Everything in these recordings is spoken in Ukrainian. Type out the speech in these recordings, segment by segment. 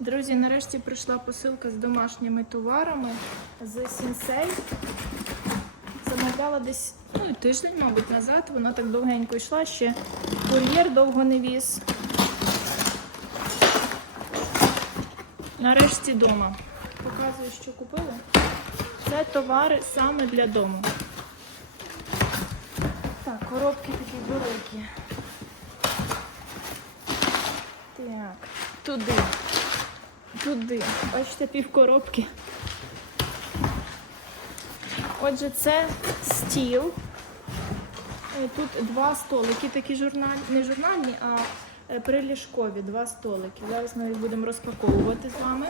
Друзі, нарешті прийшла посилка з домашніми товарами з Сінсей. Замовляла десь ну, тиждень, мабуть, назад. Вона так довгенько йшла, ще кур'єр довго не віз. Нарешті вдома. Показую, що купила. Це товари саме для дому. Так, коробки такі великі. Так, туди. Туди. Бачите, пів коробки. Отже, це стіл. Е, Тут два столики, такі журнальні, не журнальні, а е, приліжкові, два столики. Зараз ми їх будемо розпаковувати з вами.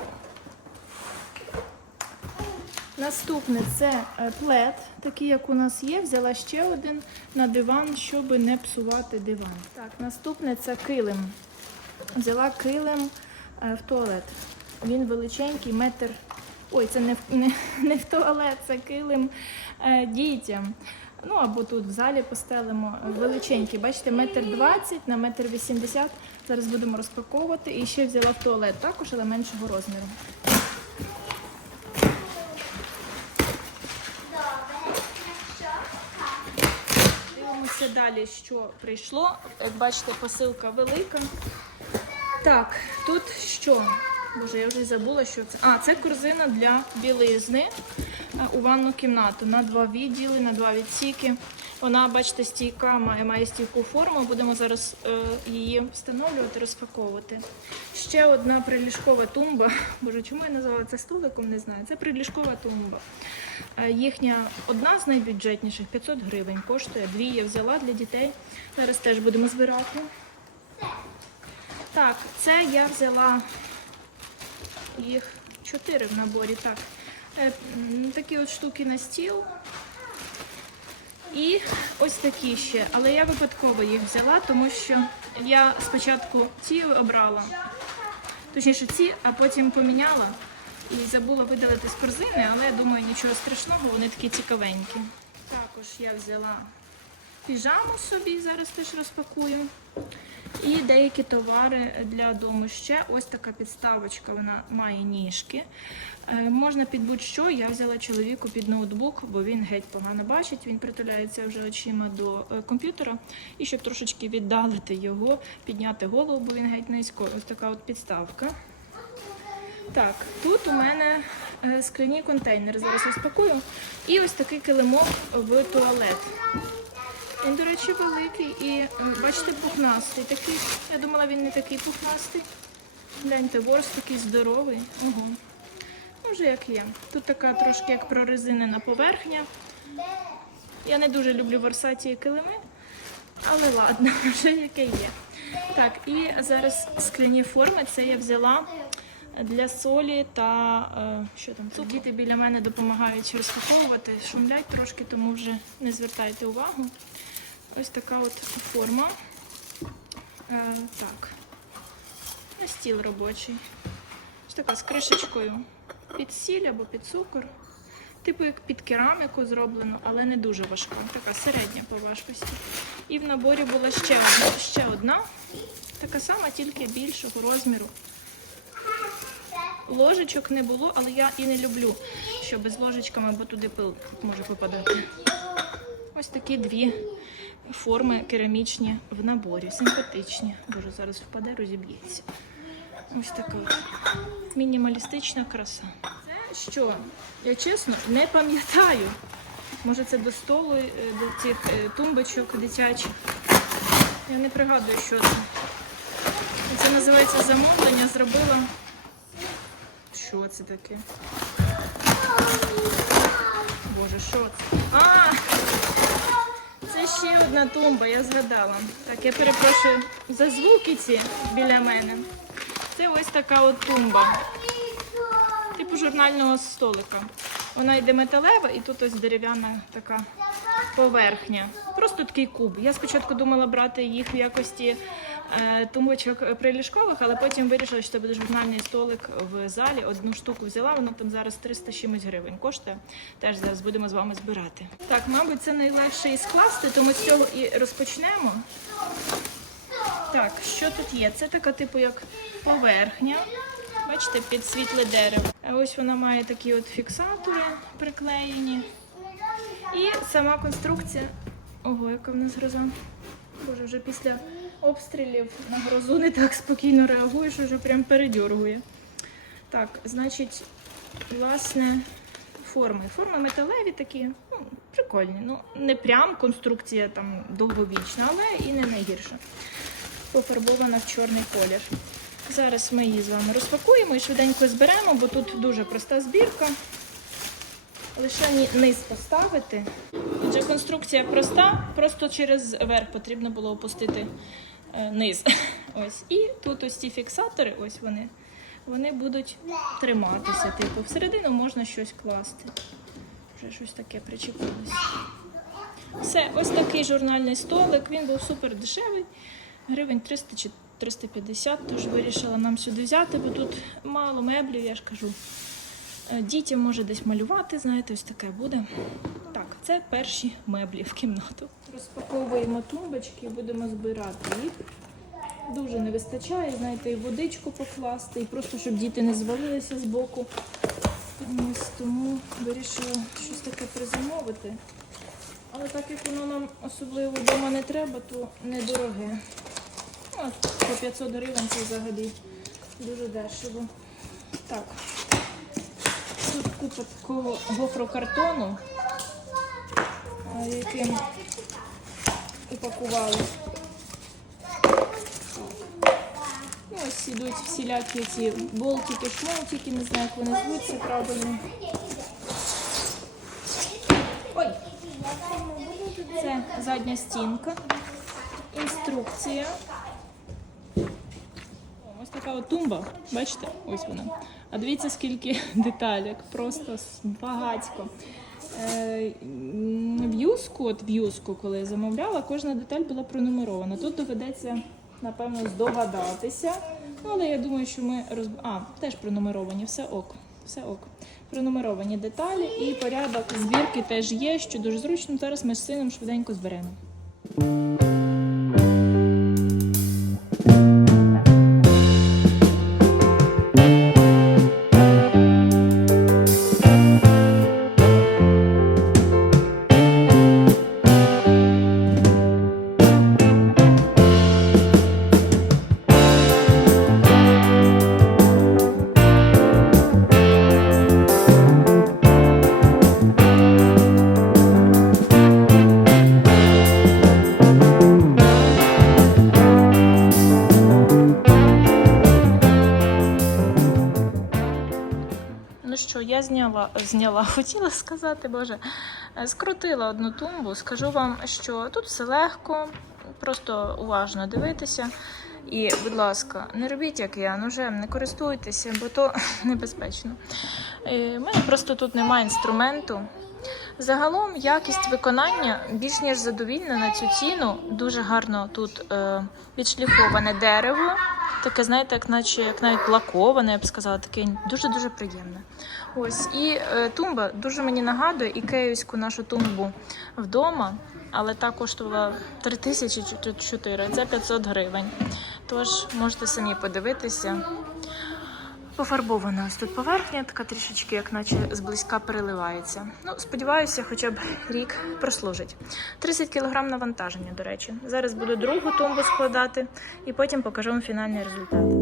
Наступне це е, плед, такий, як у нас є. Взяла ще один на диван, щоб не псувати диван. Так, наступне це килим. Взяла килим в туалет. Він величенький, метр. Ой, це не в, не, не в туалет, це килим е, дітям. Ну або тут в залі постелимо. Величенький, бачите, метр двадцять на метр вісімдесят. Зараз будемо розпаковувати. І ще взяла в туалет також, але меншого розміру. Дивимося далі, що прийшло. Як бачите, посилка велика. Так, тут що? Боже, я вже забула, що це. А, це корзина для білизни е, у ванну кімнату на два відділи, на два відсіки. Вона, бачите, стійка має, має стійку форму. Будемо зараз е, її встановлювати, розпаковувати. Ще одна приліжкова тумба. Боже, чому я назвала це столиком? Не знаю. Це приліжкова тумба. Е, Їхня одна з найбюджетніших 500 гривень коштує. Дві я взяла для дітей. Зараз теж будемо збирати. Так, це я взяла їх чотири в наборі. Так. Е, Такі от штуки на стіл. І ось такі ще. Але я випадково їх взяла, тому що я спочатку ці обрала, точніше ці, а потім поміняла і забула видалити з корзини, але я думаю, нічого страшного, вони такі цікавенькі. Також я взяла піжаму собі, зараз теж розпакую. І деякі товари для дому ще. Ось така підставочка, вона має ніжки. Е, можна під будь-що. Я взяла чоловіку під ноутбук, бо він геть погано бачить. Він притуляється вже очима до е, комп'ютера. І щоб трошечки віддалити його, підняти голову, бо він геть низько. Ось така от підставка. Так, тут у мене е, скляні контейнери. Зараз розпакую. І ось такий килимок в туалет. Він, до речі, великий і бачите, пухнастий. Такий, я думала, він не такий пухнастий. Гляньте, ворс такий здоровий. Ого. Вже як є. Тут така трошки як прорезинена поверхня. Я не дуже люблю ворсаті килими, але ладно, вже яке є. Так, і зараз скляні форми. Це я взяла для солі та е, що там цукру. Діти біля мене допомагають розпаковувати, шумлять трошки, тому вже не звертайте увагу. Ось така от форма. Е, так. На стіл робочий. Ось така з кришечкою під сіль або під цукор. Типу як під кераміку зроблено, але не дуже важка. Така середня по важкості. І в наборі була ще одна, ще одна. Така сама, тільки більшого розміру. Ложечок не було, але я і не люблю, щоб з ложечками, бо туди пил може попадати. Ось такі дві форми керамічні в наборі. Симпатичні. Боже, зараз впаде, розіб'ється. Ось така мінімалістична краса. Це що? Я чесно не пам'ятаю. Може це до столу, е, до цих е, тумбочок дитячих. Я не пригадую, що це. Це називається замовлення. Зробила. Що це таке? Боже, що це? А! Ще одна тумба, я згадала. Так, я перепрошую за звуки ці біля мене. Це ось така от тумба. Типу журнального столика. Вона йде металева і тут ось дерев'яна така поверхня. Просто такий куб. Я спочатку думала брати їх в якості тумбочок приліжкових, але потім вирішила, що це буде журнальний столик в залі. Одну штуку взяла, вона там зараз 300 чимось гривень коштує. Теж зараз будемо з вами збирати. Так, мабуть, це найлегше і скласти, тому з цього і розпочнемо. Так, що тут є? Це така, типу, як поверхня. Бачите, під світле дерево. А ось вона має такі от фіксатори приклеєні. І сама конструкція. Ого, яка в нас гроза. Боже, вже після обстрілів на грозу не так спокійно реагуєш, вже прям передьоргує. Так, значить, власне, форми. Форми металеві такі, ну, прикольні. Ну, не прям конструкція там довговічна, але і не найгірша. Пофарбована в чорний колір. Зараз ми її з вами розпакуємо і швиденько зберемо, бо тут дуже проста збірка. Лише низ поставити. Отже, конструкція проста, просто через верх потрібно було опустити низ. Ось. І тут ось ці фіксатори, ось вони, вони будуть триматися. Типу, всередину можна щось класти. Вже щось таке причепилось. Все, ось такий журнальний столик. Він був супер дешевий, гривень 300 чи 350, тож вирішила нам сюди взяти, бо тут мало меблів, я ж кажу. Е, Дітям може десь малювати, знаєте, ось таке буде. Це перші меблі в кімнату. Розпаковуємо тумбочки, будемо збирати їх. Дуже не вистачає, знаєте, і водичку покласти, і просто щоб діти не звалилися з боку. Тому вирішила щось таке призамовити. Але так як воно нам особливо вдома не треба, то недороге. Ну, по 500 гривень це взагалі дуже дешево. Так. Тут купа такого гофрокартону, яким упакували. Ну, ось ідуть всілякі ці болтики, шмолтики, не знаю, як вони звуться правильно. Ой! Це задня стінка, інструкція. Ось така от тумба, бачите, ось вона. А дивіться, скільки деталек, просто багатько. В'юзку, от в'юску, коли я замовляла, кожна деталь була пронумерована. Тут доведеться, напевно, здогадатися. Ну, але я думаю, що ми розб... А, теж пронумеровані, все ок. Все ок. Пронумеровані деталі і порядок збірки теж є, що дуже зручно. Зараз ми з сином швиденько зберемо. Зняла, хотіла сказати, боже, е, скрутила одну тумбу. Скажу вам, що тут все легко, просто уважно дивитися. І, будь ласка, не робіть, як я, ножем, не користуйтеся, бо то небезпечно. Е, У мене просто тут немає інструменту. Загалом якість виконання більш ніж задовільна на цю ціну. Дуже гарно тут е, відшліфоване дерево. Таке, знаєте, як наче як навіть лаковане, я б сказала, таке дуже-дуже приємне. Ось і е, тумба дуже мені нагадує ікеївську нашу тумбу вдома, але та коштувала 3 тисячі чи 4, це 500 гривень. Тож можете самі подивитися. Пофарбована ось тут поверхня, така трішечки, як наче зблизька переливається. Ну, сподіваюся, хоча б рік прослужить. 30 кг навантаження, до речі. Зараз буду другу тумбу складати і потім покажу вам фінальний результат.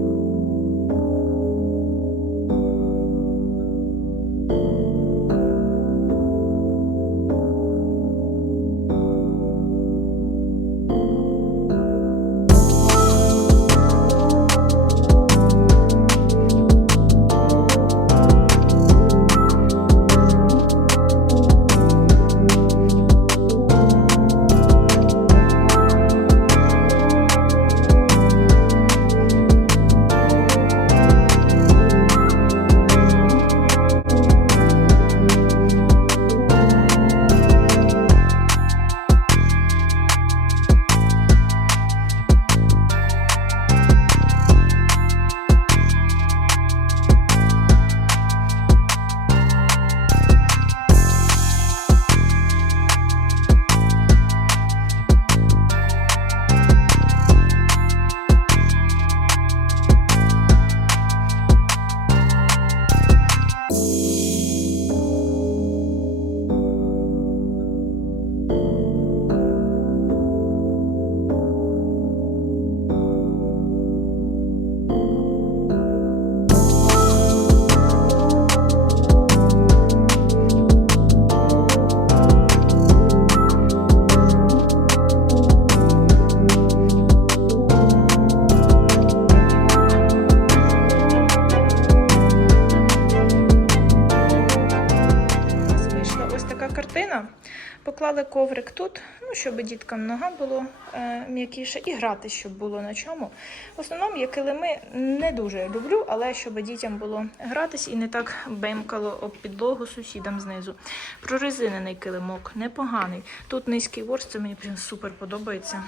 Коврик тут, ну, щоб діткам нога було е, м'якіше і грати, щоб було на чому. В основному я килими не дуже люблю, але щоб дітям було гратись і не так бемкало об підлогу сусідам знизу. Прорезинений килимок, непоганий. Тут низький ворс, це мені прям супер подобається.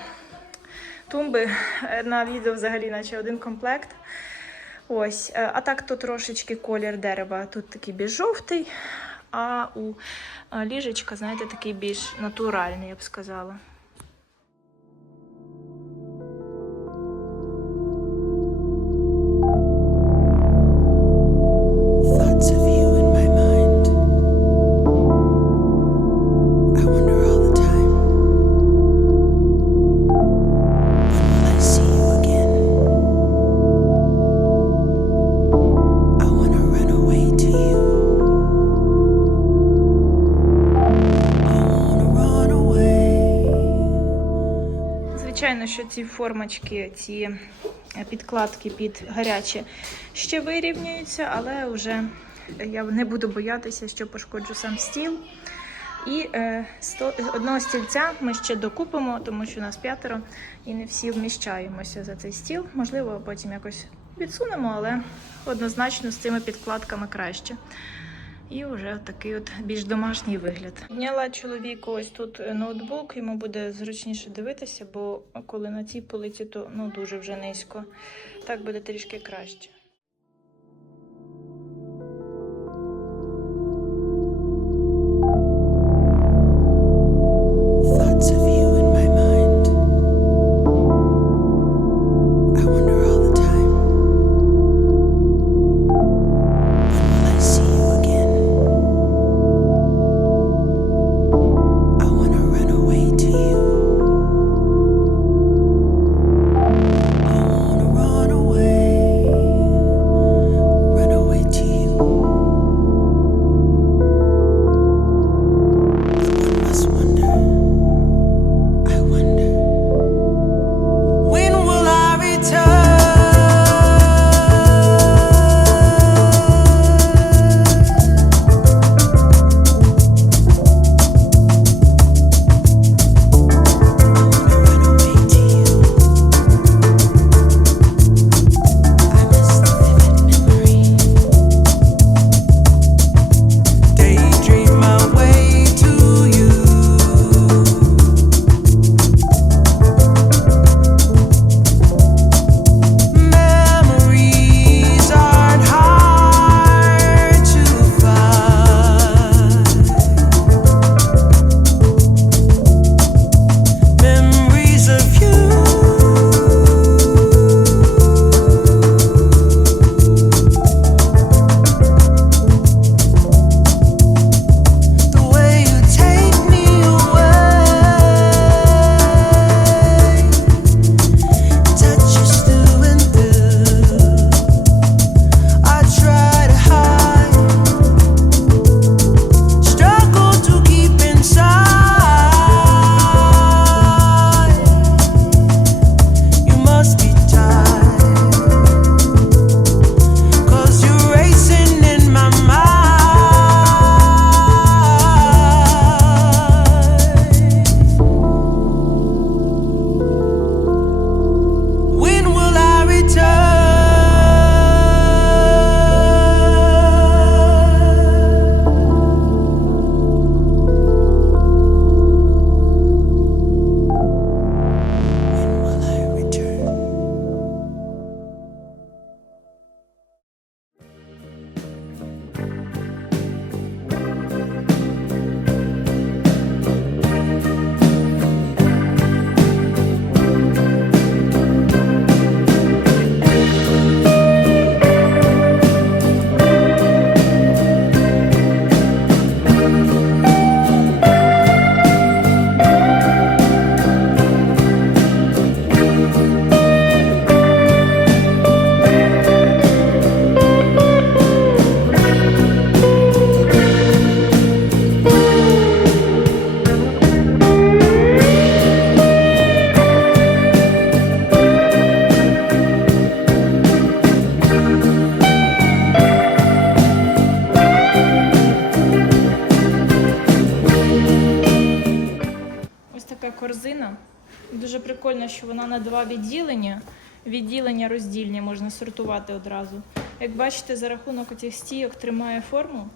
Тумби е, на відео взагалі, наче один комплект. Ось, е, а так то трошечки колір дерева. Тут такий більш жовтий, а у е, ліжечка, знаєте, такий більш натуральний, я б сказала. Що ці формочки, ці е, підкладки під гарячі ще вирівнюються, але вже я не буду боятися, що пошкоджу сам стіл. І е, сто, одного стільця ми ще докупимо, тому що у нас п'ятеро і не всі вміщаємося за цей стіл. Можливо, потім якось відсунемо, але однозначно з цими підкладками краще. І вже такий от більш домашній вигляд. Підняла чоловіку ось тут ноутбук, йому буде зручніше дивитися, бо коли на цій полиці, то ну дуже вже низько. Так буде трішки краще. На два відділення. Відділення роздільні можна сортувати одразу. Як бачите, за рахунок цих стійок тримає форму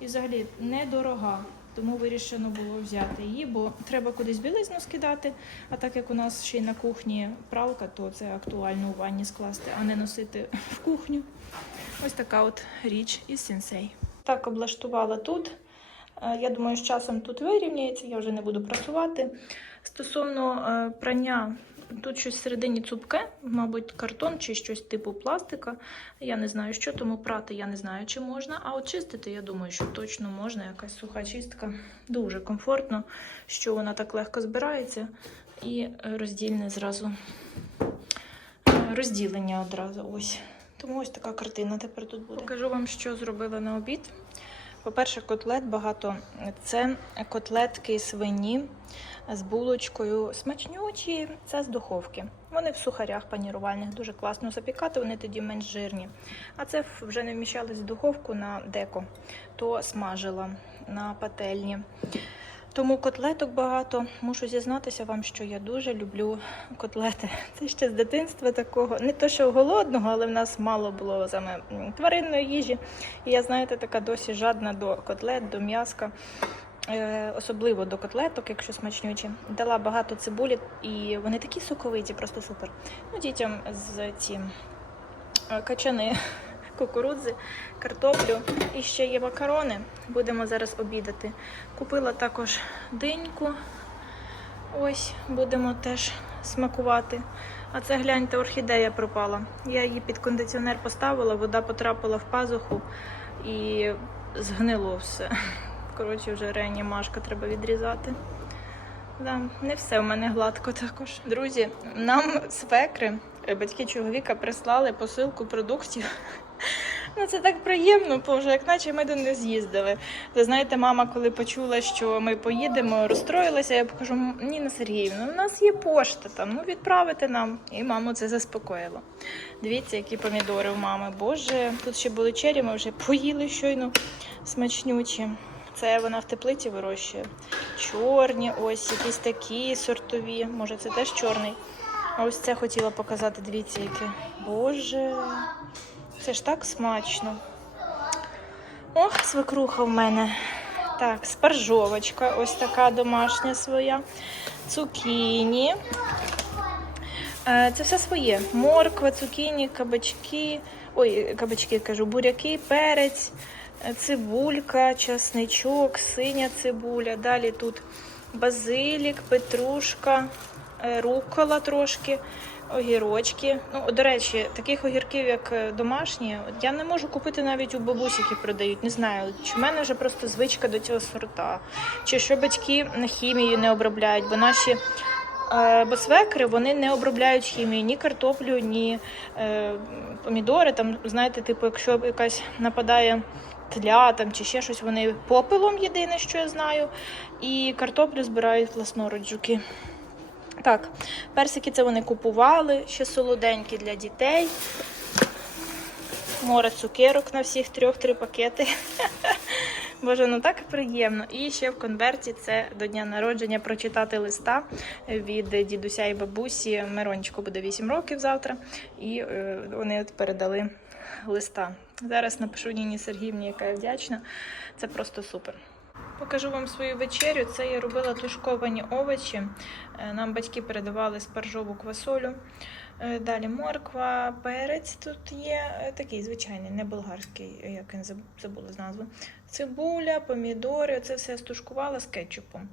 і взагалі недорога. Тому вирішено було взяти її, бо треба кудись білизну скидати. А так як у нас ще й на кухні пралка, то це актуально у ванні скласти, а не носити в кухню. Ось така от річ із сенсей. Так облаштувала тут. Е, Я думаю, з часом тут вирівняється, я вже не буду працювати. Стосовно е, прання, тут щось всередині цупке, мабуть, картон чи щось типу пластика. Я не знаю, що, тому прати я не знаю, чи можна. А от чистити, я думаю, що точно можна. Якась суха чистка. Дуже комфортно, що вона так легко збирається. І роздільне зразу розділення одразу. Ось. Тому ось така картина тепер тут буде. Покажу вам, що зробила на обід. По-перше, котлет багато. Це котлетки свині з булочкою. Смачнючі, це з духовки. Вони в сухарях панірувальних дуже класно запікати, вони тоді менш жирні. А це вже не вміщалось в духовку на деко, то смажила на пательні. Тому котлеток багато. Мушу зізнатися вам, що я дуже люблю котлети. Це ще з дитинства такого. Не то, що голодного, але в нас мало було саме тваринної їжі. І я, знаєте, така досі жадна до котлет, до м'яска. Е, Особливо до котлеток, якщо смачнючі. Дала багато цибулі, і вони такі соковиті, просто супер. Ну, дітям з ці е, качани кукурудзи, картоплю і ще є макарони. Будемо зараз обідати. Купила також диньку. Ось будемо теж смакувати. А це гляньте, орхідея пропала. Я її під кондиціонер поставила, вода потрапила в пазуху і згнило все. Коротше, вже реанімашка треба відрізати. Да, не все в мене гладко також. Друзі, нам свекри, е, батьки чоловіка прислали посилку продуктів. Ну, це так приємно, боже, як наче ми до них з'їздили. Ви знаєте, мама, коли почула, що ми поїдемо, розстроїлася, я кажу, Ніна Сергіївна, у нас є пошта там, ну відправити нам. І маму це заспокоїло. Дивіться, які помідори у мами. Боже, тут ще були чері, ми вже поїли щойно смачнючі. Це вона в теплиці вирощує. Чорні, ось якісь такі сортові. Може, це теж чорний. А ось це хотіла показати. Дивіться, яке. Боже. Це ж так смачно. Ох, свекруха в мене. Так, спаржовочка, ось така домашня своя. Цукіні. Е, Це все своє. Морква, цукіні, кабачки. Ой, кабачки кажу, буряки, перець, е, цибулька, часничок, синя цибуля. Далі тут базилік, петрушка, е, рукола трошки, огірочки. Ну, до речі, таких огірків, як е, домашні, я не можу купити навіть у бабусь, які продають. Не знаю, чи в мене вже просто звичка до цього сорта, чи що батьки на хімію не обробляють, бо наші. Е, Бо свекри вони не обробляють хімію ні картоплю, ні е, помідори. Там, знаєте, типу, якщо якась нападає тля там, чи ще щось, вони попелом єдине, що я знаю, і картоплю збирають власноруч жуки. Так, персики це вони купували, ще солоденькі для дітей. Море цукерок на всіх трьох три пакети. Боже, ну так приємно. І ще в конверті це до дня народження прочитати листа від дідуся і бабусі. Мирончику буде 8 років завтра, і е, вони от передали листа. Зараз напишу Ніні Сергіївні, яка я вдячна. Це просто супер. Покажу вам свою вечерю. Це я робила тушковані овочі. Е, Нам батьки передавали спаржову квасолю. Е, Далі морква, перець тут є е, такий звичайний, не болгарський, як він заб- забула з назви. Цибуля, помідори, це все стушкувала з кетчупом.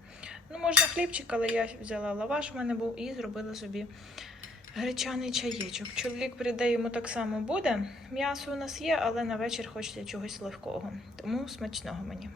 Ну, можна хлібчик, але я взяла лаваш, в мене був, і зробила собі гречаний чаєчок. Чоловік прийде йому так само буде. М'ясо у нас є, але на вечір хочеться чогось легкого. Тому смачного мені.